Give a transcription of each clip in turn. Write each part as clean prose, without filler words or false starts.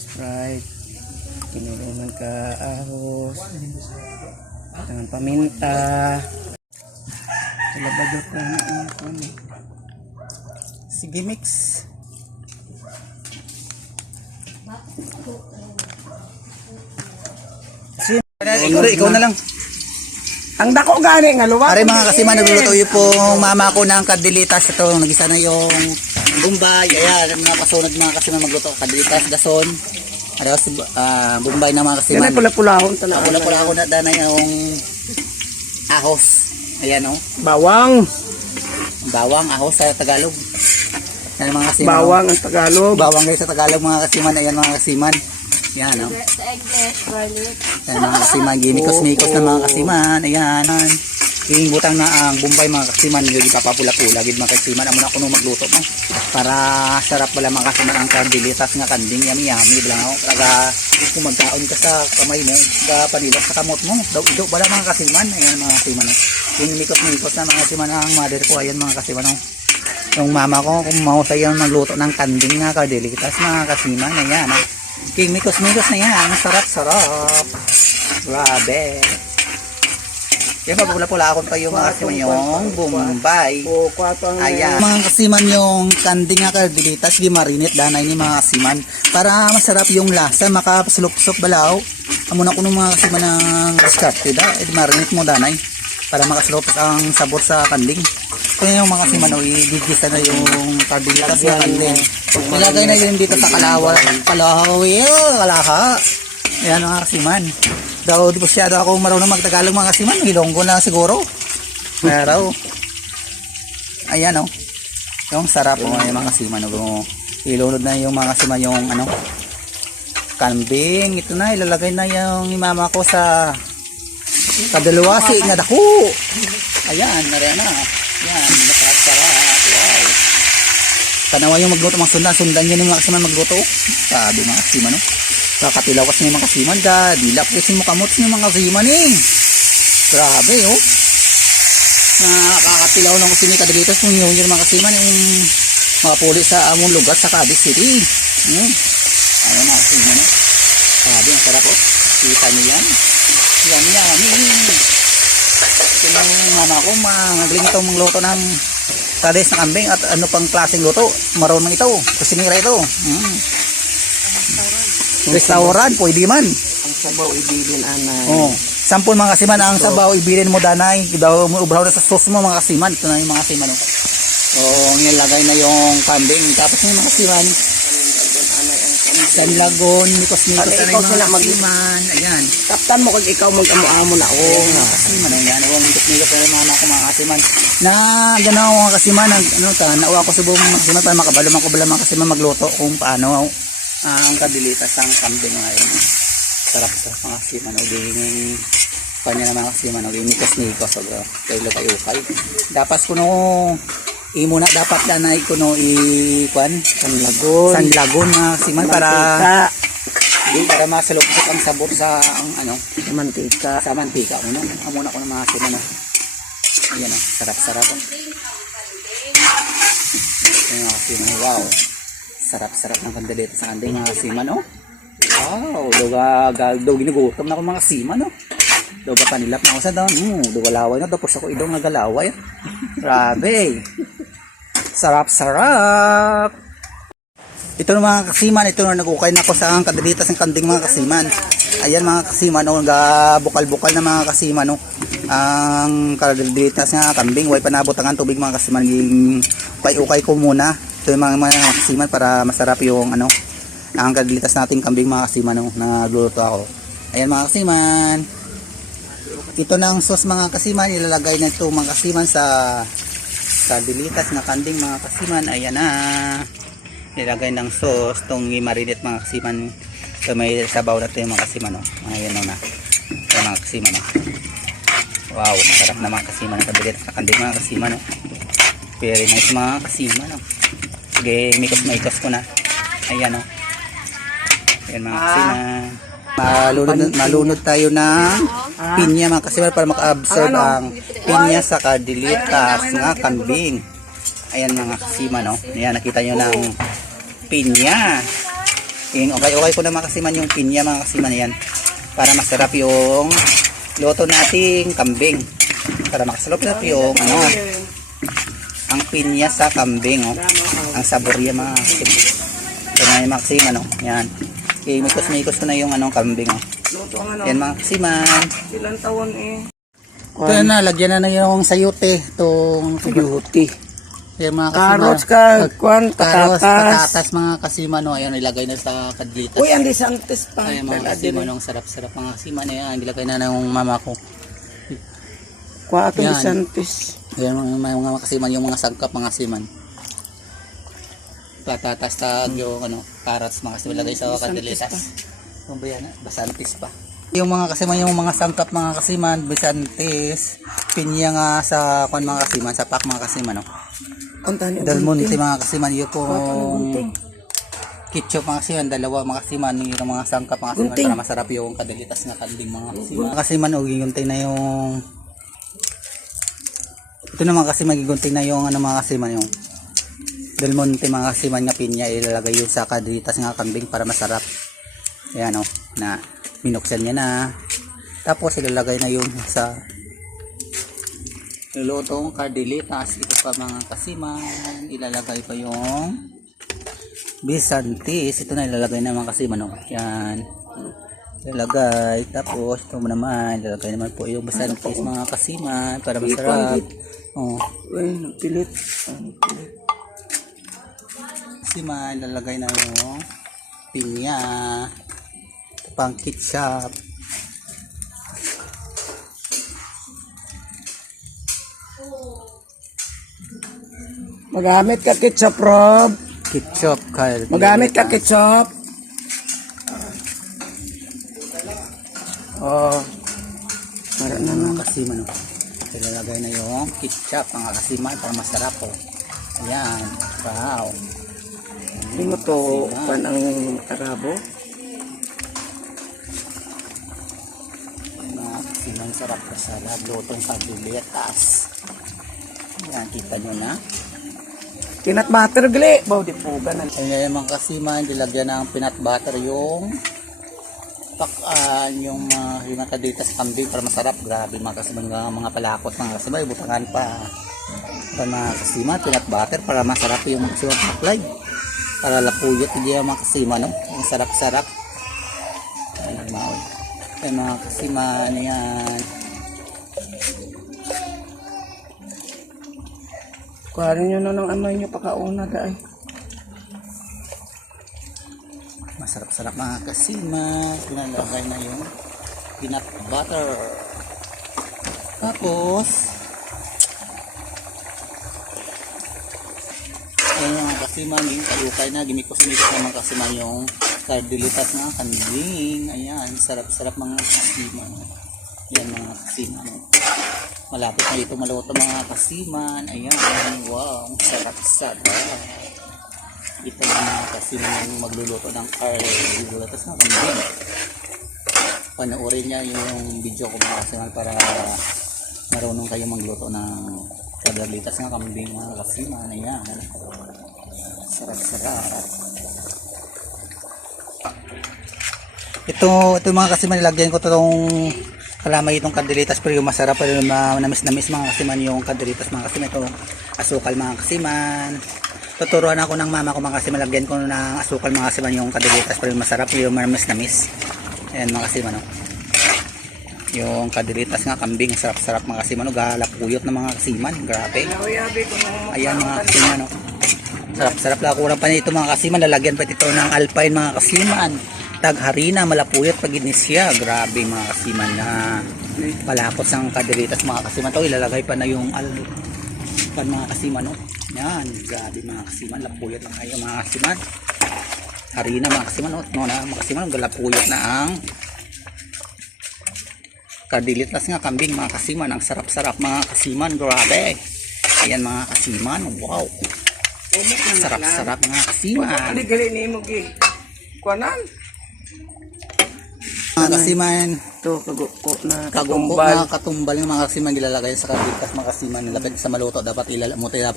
Sprite, kinulungan ka ahos, dengan paminta, labador ko na ano. Sige mix. Ikaw na lang. Ang dako gani nga luwag. Pare mga kasiman, nagluluto yung pong mama ko ng kadilitas. Ito, nagisa na yung Bombay. Ayan, mga kasunod mga kasiman magluto. Kadilitas, dason. Areos, Bombay na mga kasiman. Yan ay pula-pulahon. Pula-pula ko na dana yung ahos. Ayan o. Bawang. Bawang, ahos sa Tagalog. Ayan mga kasiman. Bawang ang Tagalog. Bawang guys sa Tagalog mga kasiman. Ayan mga kasiman. Yan o. Ayan mga kasiman. Ginikos-nikos na mga kasiman. Ayan. Yung butang na ang Bombay mga kasiman. Yung ipapapula-pula. Gid mga kasiman. Amo na kuno magluto mo. Para sarap pala mga kasiman ang kandilitas nga kanding. Yami-yami. Bilang ako. Para kung magkaon ka sa kamay mo. Sa panilas sa kamot mo. Daw bala mga kasiman. Ayan mga kasiman. Yung nikos-nikos na mga kasiman ang mother ko. Ayan mga kasiman. Yung mama ko kung mahusay yung magluto ng kanding nga kandilitas mga kasiman. Ayan. King mikos-mikos na yan. Sarap-sarap. Grabe. Yan, papula-pula ako pa yung mga kasiman yung Bombay. Ayan. Mga kasiman yung kanding nga kardilitas, gimarinit danay ni mga kasiman. Para masarap yung lasa, makapasulok-sulok balaw. Amo na ko ng mga kasiman ng diskarte da. Marinit mo danay. Para makasulok ang sabor sa kanding. Kaya yung mga kasiman, igigisa na yung kardilitas nga kanding. Nilagay na yun dito sa kalawa. Kalaha. Ayan mga kasiman. Daw di po siya daw ako marunong magtagalog mga kasiman. Hilonggo na siguro. Pero ayan o. Yung sarap o yung mga kasiman. Ilunod na yung mga kasiman yung ano. Kambing. Ito na ilalagay na yung mama ko sa kadalawasi na dako. Ayan. Nariyan na. Ayan. Masarap-sarap. Wow. Tanawa yung magluto mga sundan yun yung mga kasiman magluto. Sabi mga kasiman no. Kakatilaw kasi yung mga kasiman da. Dilap kasi mo kamot yung mga kasiman eh. Grabe oh. Nakakatilaw lang kasi ni kadalitas kung yun yung mga kasiman yung mga puli sa among lugar sa Cavite City. Ayan mga kasiman oh. Grabe ang sarap oh. Kita nyo yan. Yan. Ito yung mama ko magaling itong magluto ng kades ng kambing at ano pang klaseng luto. Marunong ito. Kusinira ito. Restaurant, pwede man. Ang sabaw ibilin anay. Oh, sampol mga kasiman ang sabaw ibilin mo danay. Daw mo ubraw na sa sauce mo mga kasiman. Ito na yung mga kasiman. Oh, nilagay na yung kambing. Tapos yung mga kasiman. Sanlagon, nikos-nikos na yung mga kasiman. Ayan. Kaptan mo kag ikaw mag-amo-amo na. Oh, kasiman ayan. Oh, nikos-nikos na yung mga kasiman. Na ganaw mga kasiman. Ano ta, nauwa ko sa buong mga kasiman para makabalo man ko bala mga kasiman magluto kung paano ang kadilitas ang kambing ngayon. Sarap-sarap mga kasiman. O din kanya na mga kasiman. O din nikos-nikos. O kayo-kayo-kay. Dapat kuno imo na dapat danay kuno i-kwan. Sanlagon mga kasiman para masalukot ang sabor sa ang ano. mantika. Sa mantika. Amo na ko ng mga kasiman. Ayan o. Sarap-sarap. Ayan mga kasiman. Wow. Sarap-sarap ng kandilita sa kanding mga kasiman, oh. Wow, daw ginugutom na ako mga kasiman, oh. Daw ba panilap na ako sa doon? Daw galaway na, tapos ako idong nagalaway. Grabe. Sarap-sarap. Ito na mga kasiman, ito na nagukay na ako sa kandilita sa kanding mga kasiman. Ayan mga kasiman, oh, bukal-bukal na mga kasiman, oh. Ang kandilita sa kambing, way panabutangan tubig mga kasiman, ukay-ukay ko muna. Ito yung mga kasiman para masarap yung ano ang kadilitas nating kambing mga kasiman no, na nagluluto ako. Ayan mga kasiman. Ito na ang sauce mga kasiman. Ilalagay na ito mga kasiman sa dilitas na kambing mga kasiman. Ayan na. Ilalagay ng sauce. Itong marinate mga kasiman. So may sabaw na ito yung mga kasiman. No. Ayan na. Ayan mga kasiman. No. Wow. Masarap na mga kasiman. Ang kadilitas na kambing mga kasiman. No. Very nice mga kasiman. No. Sige, mikos ko na. Ayan o. Ayan mga kasiman. Malunod tayo ng pinya mga kasiman para maka-absorb ang pinya sa kadilitas nga kambing. Ayan mga kasiman o. Ayan, nakita nyo ng pinya. Okay ko na mga kasiman yung pinya mga kasiman yan. Para masarap yung luto nating kambing. Para masarap yung ang pinya sa kambing. Oh. Ang sabor yan mga kasiman. Ito na yung mga kasiman. Oh. Yan. Mikos ko na yung kambing. Oh. Yan mga kasiman. Ilan taon eh? Ito na, lagyan na yung sayote. Itong Beauty. yung mga kasiman. Carrots ka, Carrots, patatas. patatas mga kasiman. Oh. Ayan, ilagay na sa kadlitas. Uy, andi santes pa. Ayan mga kasiman. Ang sarap-sarap mga kasiman. Ayan, ilagay na ng mama ko. Kuha ato Yan. di santes. Ayan mga kasiman, yung mga sagkap mga kasiman. Patatas tag yung carrots mga kasiman. Ilagay sa kadlitas. Yung ba yan? Basantis pa. Yung mga kasiman, yung mga sangkap mga kasiman, bisantis, pinya nga sa mga kasiman, sa pak mga kasiman, no? Dalmonte mga kasiman, yung pong ketchup mga kasiman, dalawa mga kasiman, yung mga sangkap mga kasiman, para masarap yung kadalitas nga kanding mga kasiman. Mga kasiman, gigunting na yung, ito naman kasiman, gigunting na yung mga kasiman, yung dalmonte mga kasiman nga pinya, ilalagay yun sa kadalitas nga kanding para masarap. Ayan na binuksan niya na. Tapos ilalagay na yung sa lulutong kadilitas. Ito pa mga kasiman. Ilalagay pa yung bisantis. Ito na ilalagay na mga kasiman. Yan. Ilalagay. Tapos ito naman. Ilalagay naman po yung bisantis mga kasiman. Para masarap. Uy, nagpilit. Kasiman. Ilalagay na yung pinya. Pang ketchup. Magamit ka ketchup, Rob. Ketchup. Magamit ka ketchup. Para na lang. Kasiman. Ilalagay na yung ketchup mga kasiman para masarap po. Ayan. Wow. Hindi mo to pan ang karabo. Ang sarap na salad, lutong kadilitas. Yan, kita nyo na. Peanut butter gali. Baw, di po ganun. Ayan yung mga kasiman, dilagyan ng peanut butter yung pakaan, yung kadilitas kambing para masarap. Grabe mga kasiman, mga palakot mga kasiman, butangan pa. Mga kasiman, peanut butter para masarap yung mga paklay. Para lapuyot, hindi yung mga kasiman, no? Yung sarap-sarap. Ayan, mga kasiman, yan. Kuharin nyo na ng amoy nyo pakauna dahil. Masarap-sarap mga kasiman. Pinalagay na yung peanut butter. Tapos, ayan yung mga kasiman, yung kalukay na, ginikos-nikos na mga kasiman yung kadilitas na kanding. Ayan, sarap-sarap mga kasiman. Yan mga kasiman. Malapit na dito maluto mga kasiman. Ayan, wow, sarap-sarap. Ito na mga kasiman yung magluluto ng kadilitas na kanding. Panoorin niya yung video ko mga kasiman para marunong kayo magluto ng kadilitas na kambing mga kasiman. Ayan, sarap-sarap. Ito mga kasiman, nilagyan ko itong kalamay itong kadilitas, pero yung masarap, pero namis mga kasiman yung kadilitas mga kasiman. Ito asukal mga kasiman. Tuturuan ako ng mama ko mga kasiman, lagyan ko ng asukal mga kasiman yung kadilitas, pero yung masarap, yung namis. Ayan mga kasiman, yung kadilitas nga kambing, sarap-sarap mga kasiman. Galapuyot ng mga kasiman, grabe. Ayan mga kasiman, sarap-sarap. Lakuran pa nito mga kasiman, lalagyan pa ito ng alpine mga kasiman. Tagharina, malapuyot pag inisya. Grabe mga kasiman na palakot sa kadilitas mga kasiman. Ito ilalagay pa na yung mga kasiman. Yan, grabe mga kasiman. Lapuyot na kayo mga kasiman. Harina mga kasiman. Mga kasiman, galapuyot na ang kadilitas nga kambing mga kasiman. Ang sarap-sarap mga kasiman. Grabe. Ayan mga kasiman. Wow. Sarap-sarap mga kasiman. Gali ni mo gi. Kuanan. mga kasiman. Ito, kagupo na Kagumpo katumbal. mga katumbal ng mga kasiman gilalagay sa kabikas mga kasiman. Lapit sa maluto dapat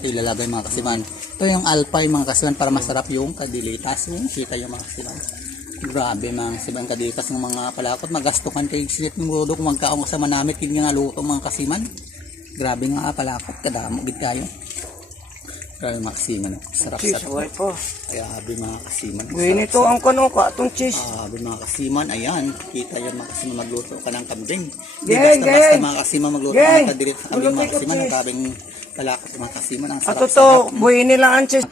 ilalagay mga kasiman. Ito yung alpay mga kasiman para masarap yung kadilitas. Yung kita yung mga kasiman. Grabe mga kasiman kadilitas ng mga palakot. Magastukan kay sinit ng rodo kung magkaong sa manamit kini nga luto mga kasiman. Grabe nga palakot kadamo gid kayo. Grabe mga kasiman. Sarap Cheese, sarap. why po? Grabe mga kasiman. Uy, nito ang kano ka, itong cheese. Grabe mga kasiman, ayan, kita yan mga kasiman magluto ka ng kambing. Hindi Gang, basta-basta gang. mga kasiman magluto Gang. ka direct sa kambing mga Magluto ka, kasiman. Ang cheese. grabing palakot mga kasiman, ang Ato to, sarap-sarap. buhay nila ang cheese.